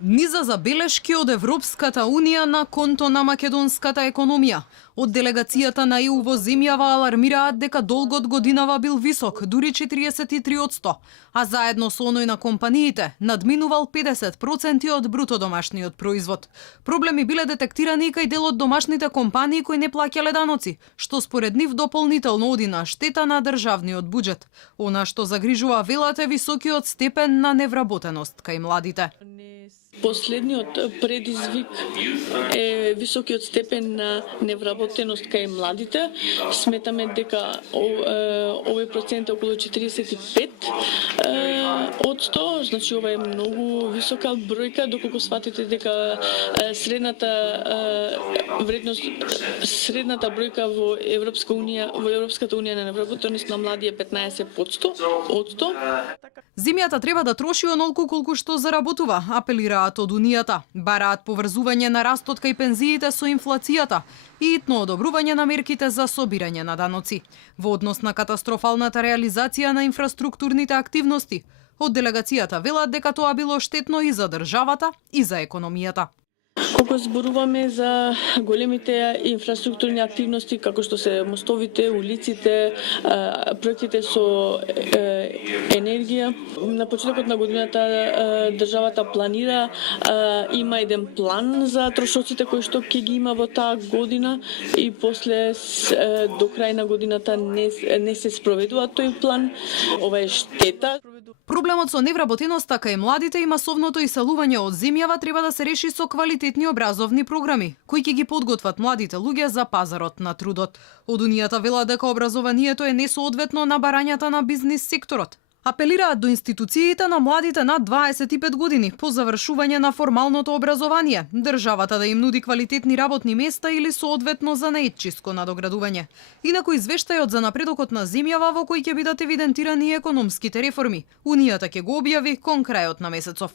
Низа забелешки од Европската Унија на конто на македонската економија. Од делегацијата на ЕУ во земјава алармираат дека долгот годинава бил висок, дури 43%, а заедно со оној на компаниите надминувал 50% од бруто домашниот производ. Проблеми биле детектирани и кај дел од домашните компании кои не плаќале даноци, што според нив дополнително оди на штета на државниот буџет. Она што загрижува велат е високиот степен на невработеност кај младите. Последниот предизвик е високиот степен на невработеност кај младите. Сметаме дека овој процент е околу 45 од 100, значи ова е многу висока бројка, доколку сватите дека средната вредност, средната бројка во Европската унија на невработеност на млади е 15% од 100. Земјата треба да троши онолку колку што заработува, апелираат од Унијата. Бараат поврзување на растот кај пензиите со инфлацијата и итно одобрување на мерките за собирање на даноци. Во однос на катастрофалната реализација на инфраструктурните активности, од делегацијата велат дека тоа било штетно и за државата и за економијата. Кога зборуваме за големите инфраструктурни активности, како што се мостовите, улиците, проектите со енергија, на почетокот на годината државата планира, има еден план за трошоците кои што ќе ги има во таа година и после до крај на годината не се спроведува тој план. Ова е штета. Проблемот со невработеноста кај младите и масовното иселување од земјава треба да се реши со квалитетни образовни програми, кои ќе ги подготват младите луѓе за пазарот на трудот. Од Унијата велат дека образованието е несоодветно на барањата на бизнис секторот. Апелираат до институциите на младите над 25 години по завршување на формалното образование, државата да им нуди квалитетни работни места или соодветно за наетчиско надоградување. Инаку извештајот за напредокот на земјава во кој ќе бидат евидентирани економските реформи, Унијата ќе го објави кон крајот на месецов.